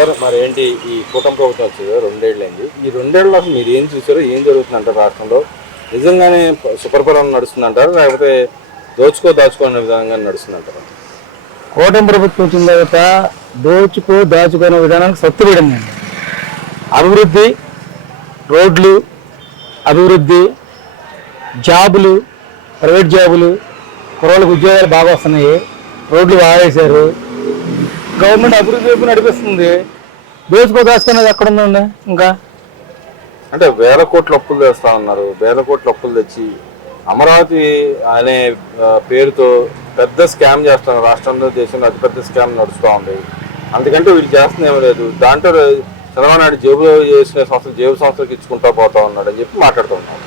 Sir మరి ఏంటి ఈ కూటమి ప్రభుత్వం వచ్చేది 2 ఏళ్ళైంది. ఈ 2 ఏళ్ళలో అసలు మీరు ఏం చూసారో, ఏం జరుగుతుందంటారు రాష్ట్రంలో? నిజంగానే సుపరిపాలన నడుస్తుందంటారు, లేకపోతే దాచుకునే విధంగా నడుస్తుందంటారు? కూటమి ప్రభుత్వం వచ్చిన తర్వాత దాచుకునే విధానానికి సత్తు పడిందండి. అభివృద్ధి, రోడ్లు, అభివృద్ధి, జాబులు, ప్రైవేట్ జాబులు, కుర్రోళ్ళకి ఉద్యోగాలు బాగా వస్తున్నాయి, రోడ్లు బాగా వేశారు, గవర్నమెంట్ అభివృద్ధి వైపు నడిపిస్తుంది. దాచుకునేది ఎక్కడ ఉందండి? ఇంకా అంటే 1000 కోట్ల అప్పులు తెస్తా ఉన్నారు. 1000 కోట్ల అప్పులు తెచ్చి అమరావతి అనే పేరుతో పెద్ద స్కామ్ చేస్తున్నారు. రాష్ట్రంలో, దేశంలో అతిపెద్ద స్కామ్ నడుస్తూ ఉంది. అందుకంటే వీళ్ళు చేస్తున్న ఏమీ లేదు. దాంట్లో చంద్రబాబు నాయుడు జేబులో చేసిన సంస్థలు జేబు సంస్థలకు ఇచ్చుకుంటా పోతా ఉన్నాడు అని చెప్పి మాట్లాడుతూ ఉన్నారు.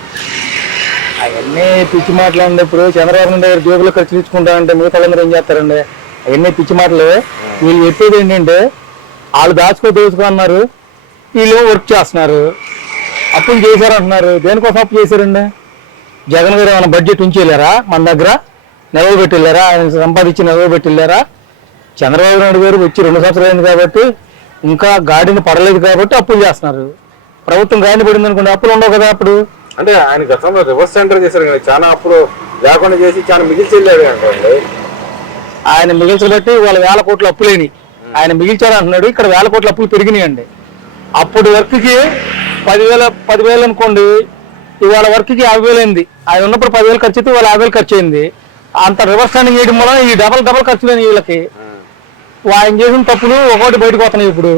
అవన్నీ పిచ్చి మాటలండి. ఇప్పుడు చంద్రబాబు నాయుడు గారు జేబులో ఖర్చు ఇచ్చుకుంటారంటే మిగతా వాళ్ళందరూ ఏం చేస్తారండి? అవన్నీ పిచ్చి మాటలు. వీళ్ళు చెప్పేది ఏంటంటే వాళ్ళు దోచుకో అన్నారు, వీళ్ళు వర్క్ చేస్తున్నారు, అప్పులు చేశారంటున్నారు. దేనికోసం అప్పు చేశారండి? జగన్ గారు ఏమైనా బడ్జెట్ ఉంచి వెళ్ళారా? మన దగ్గర నిలవ పెట్టి వెళ్ళారా? ఆయన సంపాదించి నిలవ పెట్టి వెళ్ళారా? చంద్రబాబు నాయుడు గారు వచ్చి 2 సంవత్సరాలు అయింది కాబట్టి, ఇంకా గాడిని పడలేదు కాబట్టి అప్పులు చేస్తున్నారు. ప్రభుత్వం గాడిని పడింది అనుకోండి, అప్పులు ఉండవు కదా. అప్పుడు అంటే ఆయన గతంలో రివర్స్ సెంటర్ చేశారు కానీ చాలా అప్పులు లేకుండా చేసి చాలా మిగిల్చి వెళ్ళాడు అంటే. ఆయన మిగిల్చబట్టి వాళ్ళ 1000 కోట్ల అప్పులేని ఆయన మిగిల్చారు అంటున్నాడు. ఇక్కడ 1000 కోట్ల అప్పులు పెరిగినాయండి. అప్పుడు వర్క్కి 10,000 అనుకోండి, ఇవాళ వర్క్కి 50,000 అయింది. ఆయన ఉన్నప్పుడు 10,000 ఖర్చు అయితే ఇవాళ 50,000 ఖర్చు అయింది. అంత రివర్స్ స్టాండింగ్ చేయడం వల్ల ఈ డబల్ ఖర్చు లేని వీళ్ళకి ఆయన చేసిన తప్పులు ఒకటి బయటకు వస్తున్నాయి. ఇప్పుడు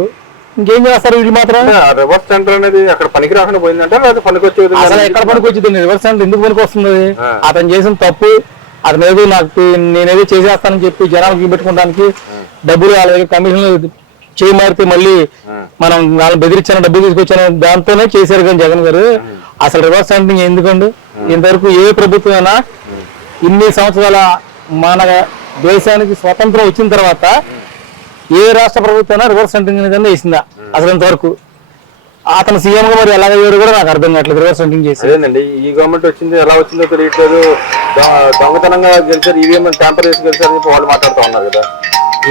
ఇంకేం చేస్తారు వీళ్ళు మాత్రం? రివర్స్ సెంటర్ అనేది అక్కడ పనికి రాకుండా పోయిందంటే లేదా పనికి వచ్చేది? అసలు ఎక్కడ పనికి వచ్చింది రివర్స్ సెంటర్? ఎందుకు పనికి వస్తుంది? అతను చేసిన తప్పు, అతను ఏదో నేనేదో చేసేస్తానని చెప్పి జనాలకు పెట్టుకోవడానికి డబ్బులు అలాగే కమిషన్లు చేయి మారితే మళ్ళీ మనం వాళ్ళని బెదిరించాను, డబ్బులు తీసుకొచ్చాను, దాంతోనే చేశారు. కానీ జగన్ గారు అసలు రివర్స్ సెంటరింగ్ ఎందుకండి? ఇంతవరకు ఏ ప్రభుత్వం అయినా ఇన్ని సంవత్సరాల మన దేశానికి స్వతంత్రం వచ్చిన తర్వాత ఏ రాష్ట్ర ప్రభుత్వం అయినా రివర్స్ సెంటరింగ్ అనేది వేసిందా అసలు ఇంతవరకు? అతను సీఎం గా మరి ఎలాగయ్యాడు కూడా నాకు అర్థం కావట్లేదు. రివర్స్ సెంటరింగ్ చేసి అదేనండి, ఈ గవర్నమెంట్ వచ్చింది ఎలా వచ్చిందో తెలియట్లేదు. దొంగతనంగా గెలిచారు, ఈవీఎం ట్యాంపర్ చేసి గెలిచారు అని చెప్పి వాళ్ళు మాట్లాడుతూ ఉన్నారు కదా.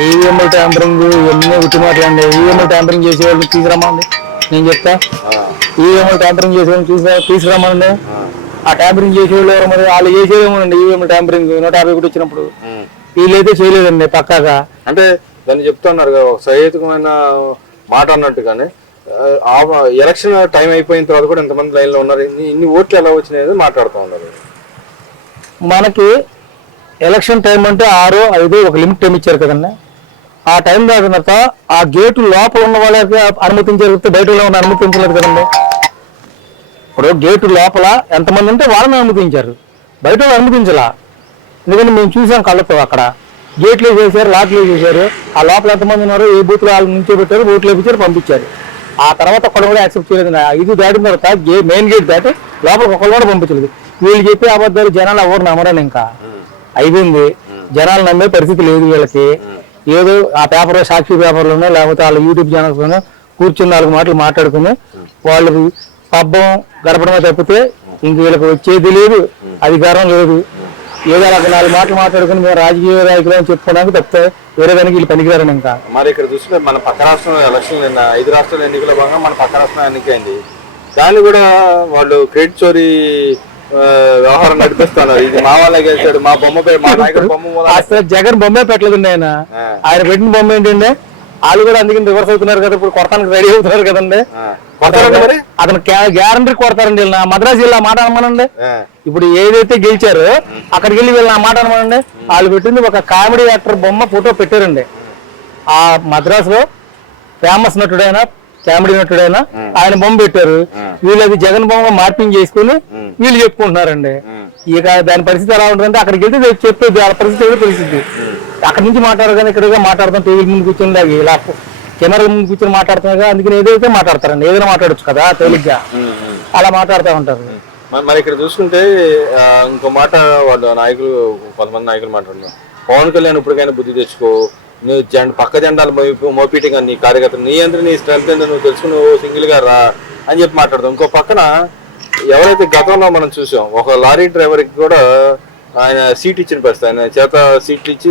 ఈవీఎం ట్యాంపరింగ్ ఇవన్నీ ఉట్టి మాట్లాడండి. ఈవీఎం ట్యాంపరింగ్ చేసే వాళ్ళని తీసుకురమ్మండి, నేను చెప్తా. ఈవీఎం ట్యాంపరింగ్ చేసే వాళ్ళని తీసుకురమ్మండి. ఆ ట్యాంపరింగ్ చేసేవాళ్ళు ఎవరు మరి? వాళ్ళు చేసేదేమోనండి ఈవీఎం ట్యాంపరింగ్ 151 వచ్చినప్పుడు. వీళ్ళైతే చేయలేదండి పక్కాగా. అంటే దాన్ని చెప్తున్నారు కదా, ఒక సహేతుకమైన మాట అన్నట్టుగానే ఎలక్షన్ టైం అయిపోయిన తర్వాత కూడా ఎంతమంది లైన్లో ఉన్నారు, ఇన్ని ఓట్లు ఎలా వచ్చినాయి మాట్లాడుతూ ఉన్నారు. మనకి ఎలక్షన్ టైం అంటే 6, 5 ఒక లిమిట్ టైం ఇచ్చారు కదండి. ఆ టైం దాటిన తర్వాత ఆ గేటు లోపల ఉన్న వాళ్ళకి అనుమతించారు, బయట ఉన్న అనుమతించలేదు కదండి. ఇప్పుడు గేటు లోపల ఎంతమంది ఉంటే వాళ్ళని అనుమతించారు, బయట వాళ్ళు అనుమతించలా. ఎందుకంటే మేము చూసాం కళ్ళతో. అక్కడ గేట్లు వేసేసారు, లాట్లు వేసేసారు. ఆ లోపల ఎంతమంది ఉన్నారో ఏ బూత్లో వాళ్ళు నుంచో పెట్టారు, ఓట్లు వేపించారు, పంపించారు. ఆ తర్వాత ఒకళ్ళు కూడా యాక్సెప్ట్ చేయలేదు. 5 దాటిన తర్వాత మెయిన్ గేట్ దాటి లోపలికి ఒకళ్ళు కూడా పంపించలేదు. వీళ్ళు చెప్పే అబద్ధాలు జనాలు ఎవరు నమ్మరని ఇంకా అయిపోయింది. జనాలు నమ్మే పరిస్థితి లేదు వీళ్ళకి. ఏదో ఆ పేపర్, సాక్షి పేపర్లోనో లేకపోతే వాళ్ళ యూట్యూబ్ ఛానల్స్లోనో కూర్చుని 4 మాటలు మాట్లాడుకుని వాళ్ళు పబ్బం గడపడమే తప్పితే ఇంక వీళ్ళకి వచ్చేది లేదు, అధికారం లేదు. ఏదో ఒక 4 మాటలు మాట్లాడుకుని మేము రాజకీయ నాయకులు అని చెప్పుకోవడానికి తప్పితే వేరే దానికి వీళ్ళు పనికిరారని ఇంకా. మరి ఇక్కడ చూసుకుంటే మన పక్క రాష్ట్రం ఎలక్షన్ 5 రాష్ట్రాల ఎన్నికల భాగంగా మన పక్క రాష్ట్రం ఎన్నికైంది. దాన్ని కూడా వాళ్ళు క్రెడిట్ చోరీ వ్యవహారం నడిపిస్తున్నారు. ఇది మా వాళ్ళ గెలిచాడు, మా నాయకుడు బొమ్మ. అసలు జగన్ బొమ్మే పెట్టలేదండి. ఆయన పెట్టిన బొమ్మ ఏంటండి? వాళ్ళు కూడా అందుకని రివర్స్ అవుతున్నారు కదా, ఇప్పుడు కొడతానికి రెడీ అవుతున్నారు కదండి. అతను గ్యారంటీ కొడతారండి. వీళ్ళు మద్రాసు జిల్లా మాట అనమానండి. ఇప్పుడు ఏదైతే గెలిచారో అక్కడికి వెళ్ళి వీళ్ళు నా మాట అనమానండి. వాళ్ళు పెట్టింది ఒక కామెడీ యాక్టర్ బొమ్మ ఫోటో పెట్టారండి. ఆ మద్రాసులో ఫేమస్ నటుడైనా కామెడీ నటుడైనా ఆయన బొమ్మ పెట్టారు. వీళ్ళు అది జగన్ బొమ్మ మార్పింగ్ చేసుకుని వీళ్ళు చెప్పుకుంటున్నారండి. ఇక దాని పరిస్థితి ఎలా ఉంటుందంటే అక్కడికి వెళ్తే చెప్పేది వాళ్ళ పరిస్థితి ఏదో పరిస్థితి. అక్కడి నుంచి మాట్లాడరు కానీ ఇక్కడగా మాట్లాడతాం. టీవీ ముందు కూర్చొని ఇలా కెమెరా ముందు కూర్చొని మాట్లాడుతున్నా. అందుకని ఏదైతే మాట్లాడతారండి, ఏదైనా మాట్లాడచ్చు కదా తేలిగ్గా, అలా మాట్లాడుతూ ఉంటారు. మరి ఇక్కడ చూసుకుంటే ఇంకో మాట వాళ్ళు నాయకులు, కొంతమంది నాయకులు మాట్లాడుతున్నారు. పవన్ కళ్యాణ్ ఇప్పటికైనా బుద్ధి తెచ్చుకో, నువ్వు పక్క జెండాలు మోపీటింగ్ నీ కార్యకర్తలు నీ అందరూ నీ స్ట్రెంత్ ఏంటో నువ్వు తెలుసుకుని నువ్వు సింగిల్ గా రా అని చెప్పి మాట్లాడతాం. ఇంకో పక్కన ఎవరైతే గతంలో మనం చూసాం, ఒక లారీ డ్రైవర్కి కూడా ఆయన సీట్ ఇచ్చిన పరిస్థితి, ఆయన చేత సీట్లు ఇచ్చి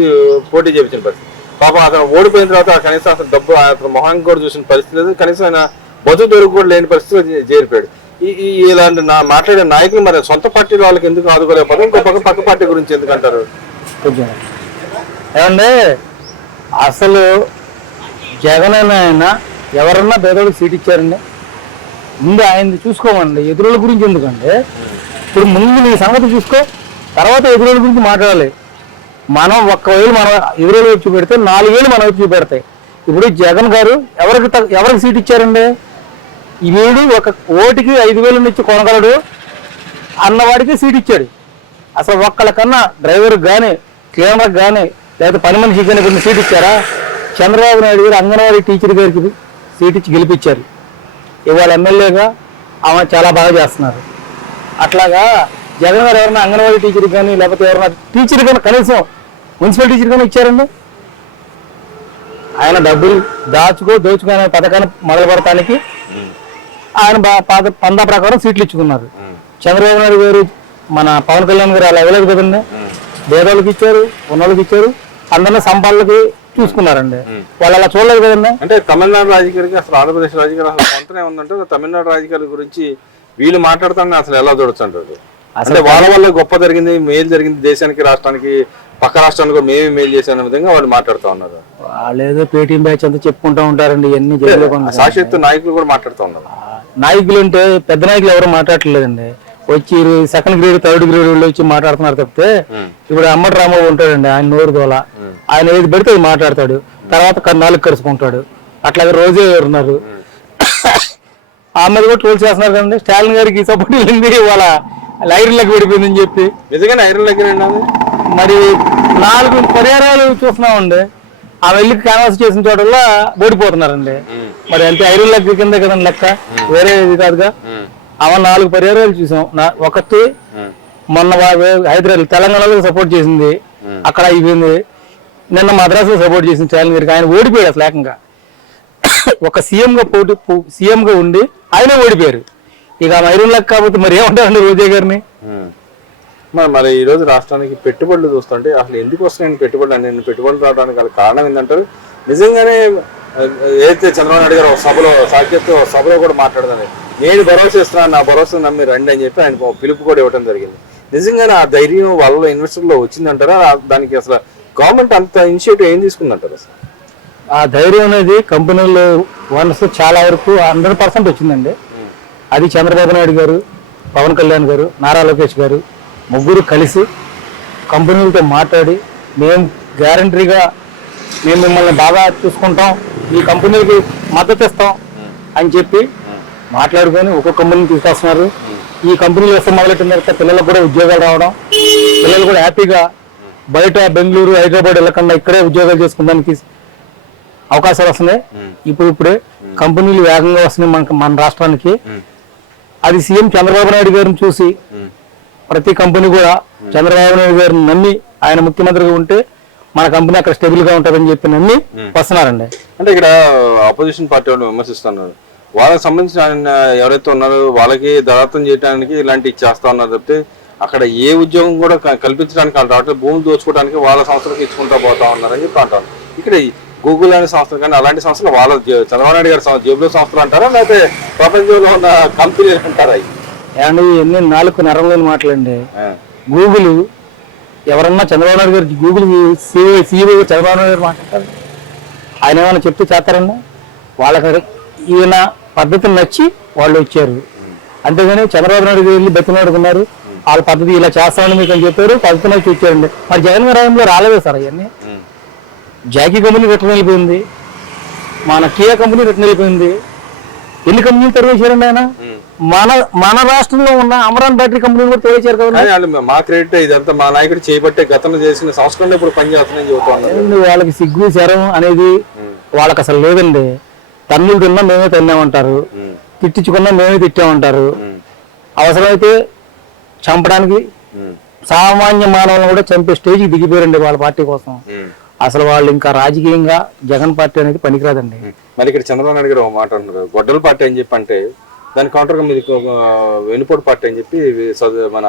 పోటీ చేయించిన పరిస్థితి. పాపం అతను ఓడిపోయిన తర్వాత కనీసం అసలు డబ్బు అతను మొహానికి కూడా చూసిన పరిస్థితి లేదు, కనీసం ఆయన బతుకు తెరుగు కూడా లేని పరిస్థితిలో చేరిపోయాడు. ఇలాంటి మాట్లాడే నాయకులు మరి సొంత పార్టీ వాళ్ళకి ఎందుకు ఆదుకోలేకపోతే ఇంకో పక్క పార్టీ గురించి ఎందుకంటారు? ఏమంటే అసలు జగన్ ఆయన ఎవరన్నా పేదోడికి సీట్ ఇచ్చారండి? ముందు ఆయనది చూసుకోమండి, ఎదురుల గురించి ఎందుకంటే ఇప్పుడు ముందు నీ సంగతి చూసుకో, తర్వాత ఎదురుల గురించి మాట్లాడాలి. మనం ఒక్కవేళ మన ఎదురులు వచ్చి పెడితే 4 వేలు మన వచ్చి చూపెడతాయి. ఇప్పుడు జగన్ గారు ఎవరికి సీట్ ఇచ్చారండి? వీడు ఒక ఓటుకి 5,000 ఇచ్చి కొనగలడు అన్నవాడికి సీట్ ఇచ్చాడు. అసలు ఒక్కళ్ళకన్నా డ్రైవర్కి కానీ క్లీనర్కి కానీ లేకపోతే పని మనిషికి కానీ కొన్ని సీట్ ఇచ్చారా? చంద్రబాబు నాయుడు గారు అంగన్వాడీ టీచర్ గారికి సీట్ ఇచ్చి గెలిపించారు. ఇవాళ ఎమ్మెల్యేగా ఆమె చాలా బాగా చేస్తున్నారు. అట్లాగా జగన్ గారు ఎవరైనా అంగన్వాడీ టీచర్ కానీ లేకపోతే ఎవరైనా టీచర్ కానీ కనీసం మున్సిపల్ టీచర్ కానీ ఇచ్చారండి? ఆయన డబ్బులు దోచుకునే పథకాన్ని మొదలు పెడతానికి ఆయన పందా ప్రకారం సీట్లు ఇచ్చుకున్నారు. చంద్రబాబు నాయుడు గారు మన పవన్ కళ్యాణ్ గారు అలా ఇవ్వలేదు కదండి. పేదోళ్ళకి ఇచ్చారు, ఉన్నోళ్ళకి ఇచ్చారు, అందరినీ సంపాదనకి చూసుకున్నారండి. వాళ్ళు అలా చూడలేదు కదండి. అంటే తమిళనాడు రాజకీయాలకి అసలు ఆంధ్రప్రదేశ్ రాజకీయాలు అసలు కొంతనే ఉందంటే తమిళనాడు రాజకీయాల గురించి వీళ్ళు మాట్లాడుతానే అసలు ఎలా చూడొచ్చు అంటారు? అంటే వాళ్ళ వల్ల గొప్ప జరిగింది, మేలు జరిగింది దేశానికి, రాష్ట్రానికి, పక్క రాష్ట్రానికి మేమే మేలు చేసే విధంగా వాళ్ళు మాట్లాడుతూ ఉన్నారు. వాళ్ళు ఏదో పేటీఎం బ్యాచ్ అంతా చెప్పుకుంటూ ఉంటారండి. ఇవన్నీ సాక్షిత్వ నాయకులు కూడా మాట్లాడుతూ ఉన్నారు. నాయకులు అంటే పెద్ద నాయకులు ఎవరు మాట్లాడలేదండి. వచ్చి 2nd గ్రేడ్ 3rd గ్రేడ్ వాళ్ళు వచ్చి మాట్లాడుతున్నారు తప్పితే ఇప్పుడు అమ్మటి రామారావు ఉంటాడండి, ఆయన నోరు దోల, ఆయన ఏది పెడితే అది మాట్లాడతాడు, తర్వాత 4 కరుచుకుంటాడు. అట్లాగే రోజే ఉన్నారు. ఆమె కూడా ట్రోల్ చేస్తున్నారు కదండి. స్టాలిన్ గారికి సపోర్ట్ వెళ్ళింది, వాళ్ళ ఐరన్ లెక్క పడిపోయిందని చెప్పి. నిజంగానే ఐరన్ లెక్క మరి 4 పరిహారాలు చూస్తున్నామండి. ఆ వెళ్ళి క్యాన్వాస్ చేసిన చోటల్లో ఓడిపోతున్నారండి. మరి అంటే ఐరన్ లెక్క కింద కదండి లెక్క, వేరే ఇది కాదుగా. ఆమె 4 పరిహారాలు చూసాం. ఒకటి మొన్న హైదరాబాద్ తెలంగాణలో సపోర్ట్ చేసింది, అక్కడ అయిపోయింది. నిన్న మద్రాసులో సపోర్ట్ చేసింది స్టాలిన్ గారికి, ఆయన ఓడిపోయాడు అసలు ఏకంగా. ఒక సీఎంగా ఉండి ఆయనే ఓడిపోయారు. ఇక ఐరన్ లెక్క కాబట్టి మరి ఏమంటారండి రోజే గారిని? మరి ఈ రోజు రాష్ట్రానికి పెట్టుబడులు చూస్తుంటే అసలు ఎందుకు వస్తున్నాయి పెట్టుబడులు? నేను పెట్టుబడులు రావడానికి గల కారణం ఏంటంటారు? నిజంగానే ఏదైతే చంద్రబాబు నాయుడు గారు సాక్షిత్వ సభలో కూడా మాట్లాడదని, నేను భరోసా ఇస్తున్నాను, నా భరోసా నమ్మి రండి అని చెప్పి ఆయన పిలుపు కూడా ఇవ్వడం జరిగింది. నిజంగానే ఆ ధైర్యం వాళ్ళలో ఇన్వెస్టర్లో వచ్చిందంటారా? దానికి అసలు గవర్నమెంట్ అంత ఇనిషియేటివ్ ఏం తీసుకుందంటారు? అసలు ఆ ధైర్యం అనేది కంపెనీలో ఓనర్స్ చాలా వరకు 100% వచ్చిందండి. అది చంద్రబాబు నాయుడు గారు, పవన్ కళ్యాణ్ గారు, నారా లోకేష్ గారు ముగ్గురు కలిసి కంపెనీలతో మాట్లాడి మేము గ్యారంటీగా మేము మిమ్మల్ని బాగా చూసుకుంటాం, ఈ కంపెనీకి మద్దతు ఇస్తాం అని చెప్పి మాట్లాడుకొని ఒక్కొక్క కంపెనీని తీసుకొస్తున్నారు. ఈ కంపెనీలు వస్తే మొదలెట్టిన తర్వాత పిల్లలకు కూడా ఉద్యోగాలు రావడం, పిల్లలు కూడా హ్యాపీగా బయట బెంగళూరు, హైదరాబాద్ వెళ్ళకుండా ఇక్కడే ఉద్యోగాలు చేసుకోవడానికి అవకాశాలు వస్తున్నాయి. ఇప్పుడే కంపెనీలు వేగంగా వస్తున్నాయి మన రాష్ట్రానికి. అది సీఎం చంద్రబాబు నాయుడు గారిని చూసి ప్రతి కంపెనీ కూడా చంద్రబాబు నాయుడు గారిని నమ్మి ఆయన ముఖ్యమంత్రిగా ఉంటే మన కంపెనీ అక్కడ స్టేబుల్ గా ఉంటుందని చెప్పి నమ్మి వస్తున్నారండి. అంటే ఇక్కడ అపోజిషన్ పార్టీ వాళ్ళు విమర్శిస్తున్నారు, వాళ్ళకి సంబంధించిన ఆయన ఎవరైతే ఉన్నారో వాళ్ళకి దళాతం చేయడానికి ఇలాంటివి చేస్తా ఉన్నారు తప్పితే అక్కడ ఏ ఉద్యోగం కూడా కల్పించడానికి అంటారు, భూములు దోచుకోవడానికి వాళ్ళ సంస్థలకు ఇచ్చుకుంటా పోతా ఉన్నారని చెప్పి అంటారు. ఇక్కడ గూగుల్ అనే సంస్థలు కానీ అలాంటి సంస్థలు వాళ్ళ చంద్రబాబు నాయుడు గారి జేబులో సంస్థలు అంటారా, లేకపోతే ప్రపంచంలో ఉన్న కంపెనీలు అంటారా? ఏమండి ఎన్ని 4 నరంలోని మాటలండి. గూగుల్ ఎవరన్నా చంద్రబాబు నాయుడు గారు గూగుల్ CEO చంద్రబాబు నాయుడు గారు మాట్లాడతారు, ఆయన ఏమైనా చెప్తే చేస్తారండి? వాళ్ళకి ఈయన పద్ధతిని నచ్చి వాళ్ళు వచ్చారు, అంతేగాని చంద్రబాబు నాయుడు గారు వెళ్ళి బతిమాడుకున్నారు, వాళ్ళ పద్ధతి ఇలా చేస్తామని మీకు అని చెప్పారు, పద్ధతి నచ్చి వచ్చారండి. మరి జగన్ గారు రాలేదే సార్ అవన్నీ. జాకీ కంపెనీ రిటర్న్ వెళ్ళిపోయింది, మన కియా కంపెనీ రిటర్న్ వెళ్ళిపోయింది. ఎన్ని కంపెనీలు తెరవేశారండి ఆయన? మన రాష్ట్రంలో ఉన్న అమరాన్ బ్యాటరీ కంపెనీ కూడా తెరవేశారు కదా. మా క్రెడిట్ ఇదంతా మా నాయకుడు చేపట్టే గతంలో చేసిన సంస్కరణ ఇప్పుడు పనిచేస్తున్నాయని చెబుతాను. వాళ్ళకి సిగ్గు శరం అనేది వాళ్ళకి అసలు లేదండి. తన్నులు తిన్నా మేమే తిన్నామంటారు, తిట్టించుకున్నా మేమే తిట్టామంటారు. అవసరమైతే చంపడానికి సామాన్య మానవులను కూడా చంపే స్టేజ్కి దిగిపోయారండి వాళ్ళ పార్టీ కోసం. అసలు వాళ్ళు ఇంకా రాజకీయంగా జగన్ పార్టీ అనేది పనికిరాదండి. మరి ఇక్కడ చంద్రబాబు నాయుడు గారు మాట అంటున్నారు, గొడ్డల పార్టీ అని చెప్పి అంటే దాని కౌంటర్గా మీరు వెనుపోటు పార్టీ అని చెప్పి మన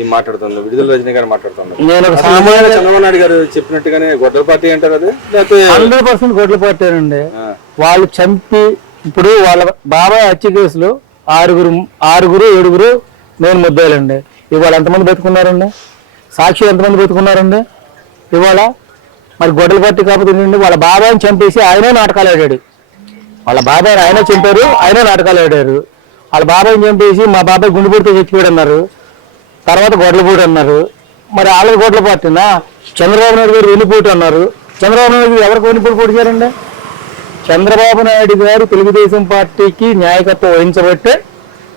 ఏం మాట్లాడుతున్నారు? విడుదల రజనీ గారు మాట్లాడుతున్నారు. నేను ఒక చంద్రబాబు నాయుడు గారు చెప్పినట్టుగానే గొడ్డల పార్టీ అంటారు అది, లేకపోతే 100% గొడ్ల పట్టారండి. వాళ్ళు చంపి ఇప్పుడు వాళ్ళ బాబాయ్ హత్య కేసులో ఆరుగురు 7 నేను ముద్దాయిలండి. ఇవాళ ఎంతమంది బతుకున్నారండి? సాక్షి ఎంతమంది బతుకున్నారండి ఇవాళ? మరి గొడ్డల పార్టీ కాకపోతే ఏంటండి, వాళ్ళ బాబాయ్ని చంపేసి ఆయనే నాటకాలు ఆడాడు. వాళ్ళ బాబాయ్ని ఆయనే చంపారు, ఆయనే నాటకాలు ఆడారు. వాళ్ళ బాబాయ్ని చంపేసి మా బాబాయ్ గుండెపోటుతో చచ్చిపోయాడు అన్నారు, తర్వాత గొడ్లపూడి అన్నారు. మరి వాళ్ళ గొడ్ల పార్టీనా? చంద్రబాబు నాయుడు గారు వెన్నుపోటు అన్నారు. చంద్రబాబు నాయుడు గారు ఎవరికి వెన్నుపోటు పొడిచారండి? చంద్రబాబు నాయుడు గారు తెలుగుదేశం పార్టీకి నాయకత్వం వహించబట్టే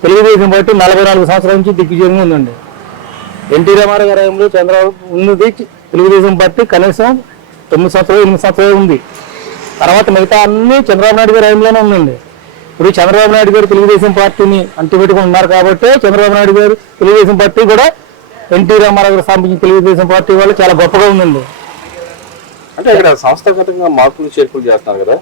తెలుగుదేశం పార్టీ 44 సంవత్సరాల నుంచి దిగ్విజయంగా ఉందండి. ఎన్టీ రామారావు గారి హయాంలో చంద్రబాబు ఉన్నది తెలుగుదేశం పార్టీ కనీసం 9 సంవత్సరాలు 8 సంవత్సరాలు ఉంది. తర్వాత మిగతా అన్ని చంద్రబాబు నాయుడు గారి హయాంలోనే ఉందండి. ఇప్పుడు చంద్రబాబు నాయుడు గారు తెలుగుదేశం పార్టీని అంటిపెట్టుకుని ఉన్నారు కాబట్టి చంద్రబాబు నాయుడు గారు తెలుగుదేశం పార్టీ కూడా ఎన్టీ రామారావు గారు స్థాపించిన తెలుగుదేశం పార్టీ వాళ్ళు చాలా గొప్పగా ఉందండి. అంటే ఇక్కడ సంస్థాగతంగా మార్పులు చేర్పులు చేస్తున్నారు కదా,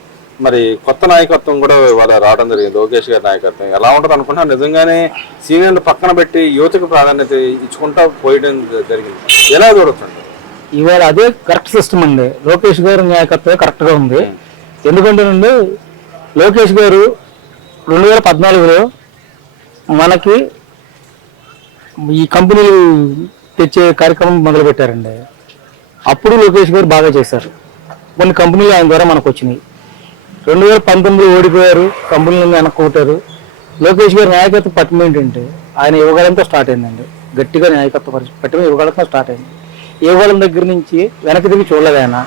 మరి కొత్త నాయకత్వం కూడా ఇవాళ రావడం జరిగింది. లోకేష్ గారి నాయకత్వం ఎలా ఉంటుంది అనుకుంటున్నా? నిజంగానే సీనియర్లు పక్కన పెట్టి యువతకు ప్రాధాన్యత ఇచ్చుకుంటా పోయడం జరిగింది. ఎలా చూడొచ్చు? ఇవాళ అదే కరెక్ట్ సిస్టమ్ అండి. లోకేష్ గారి నాయకత్వమే కరెక్ట్గా ఉంది. ఎందుకంటేనండి, లోకేష్ గారు 2014లో మనకి ఈ కంపెనీలు తెచ్చే కార్యక్రమం మొదలుపెట్టారండి. అప్పుడు లోకేష్ గారు బాగా చేశారు. కొన్ని కంపెనీలు ఆయన ద్వారా మనకు వచ్చినాయి. 2019లో ఓడిపోయారు, కంపెనీలను వెనక్కొట్టారు. లోకేష్ గారి నాయకత్వ పట్టణం ఏంటంటే ఆయన యువకాలంతో స్టార్ట్ అయిందండి. గట్టిగా నాయకత్వ పట్టణం యువకాలంతో స్టార్ట్ అయింది. యువకాలం దగ్గర నుంచి వెనక్కి తిరిగి చూడలేదు ఆయన.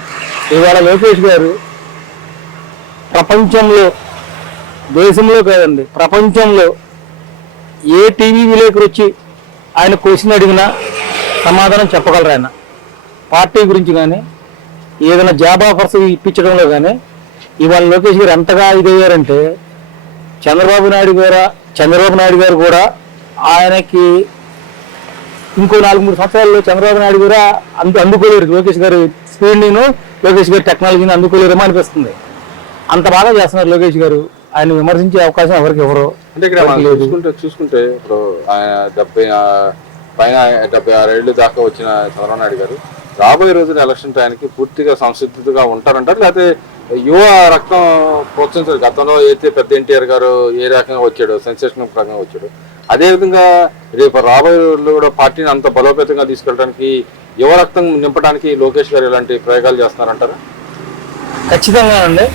ఇవాళ లోకేష్ గారు ప్రపంచంలో, దేశంలో కాదండి ప్రపంచంలో ఏ టీవీ విలేకరు వచ్చి ఆయన క్వశ్చన్ అడిగినా సమాధానం చెప్పగలరు. ఆయన పార్టీ గురించి కానీ ఏదైనా జాబ్ ఆఫర్స్ ఇప్పించడంలో కానీ ఇవాళ లోకేష్ గారు ఎంతగా ఇదయ్యారంటే చంద్రబాబు నాయుడు గారు కూడా ఆయనకి ఇంకో 4-3 సంవత్సరాల్లో చంద్రబాబు నాయుడు కూడా అందుకోలేరు. లోకేష్ గారు స్పీడ్ని, లోకేష్ గారి టెక్నాలజీని అందుకోలేరేమో అనిపిస్తుంది. అంత బాగా చేస్తున్నారు లోకేష్ గారు. ఆయన విమర్శించే అవకాశం ఎవరికి ఎవరో. అంటే ఇక్కడ చూసుకుంటే ఇప్పుడు ఆయన 76 ఏళ్ళు దాకా వచ్చిన చంద్రబాబు నాయుడు గారు రాబోయే రోజున ఎలక్షన్ టైంకి పూర్తిగా సంసిద్ధతగా ఉంటారంటారు, లేకపోతే యువ రక్తం ప్రోత్సహించారు? గతంలో అయితే పెద్ద ఎన్టీఆర్ గారు ఏ రకంగా వచ్చాడు, సెన్సేషన్ రకంగా వచ్చాడు, అదేవిధంగా రేపు రాబోయే రోజుల్లో కూడా పార్టీని అంత బలోపేతంగా తీసుకెళ్ళడానికి యువ రక్తం నింపడానికి లోకేష్ గారు ఇలాంటి ప్రయోగాలు చేస్తున్నారంటారా? ఖచ్చితంగా అండి.